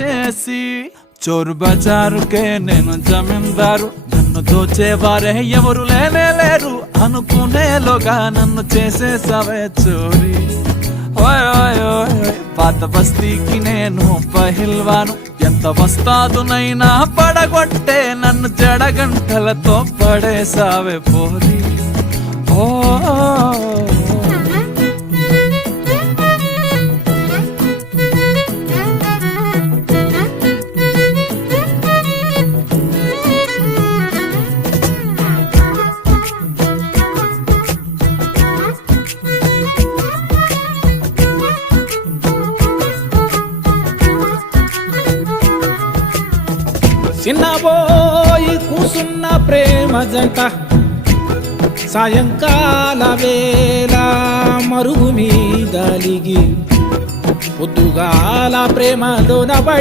చేసి చోరు బజారుకే నేను జమీందారు, నన్ను దోచేవారే ఎవరు లేనే లేరు అనుకునేలోగా నన్ను చేసేసావే చోరీ. ఓయ్ ఓయ్ ఓయ్ ఓయ్ పాత బస్తీకి నేను పహిల్వాను, ఎంత వస్తాదునైనా పడగొట్టే నన్ను జడగంటలతో పడేసావే పోరి. ఓ చిన్నబోయి కూసున్న ప్రేమ జంట సాయంకాల వేళ మరుగు మీద లిగి పొద్దుగాల ప్రేమలో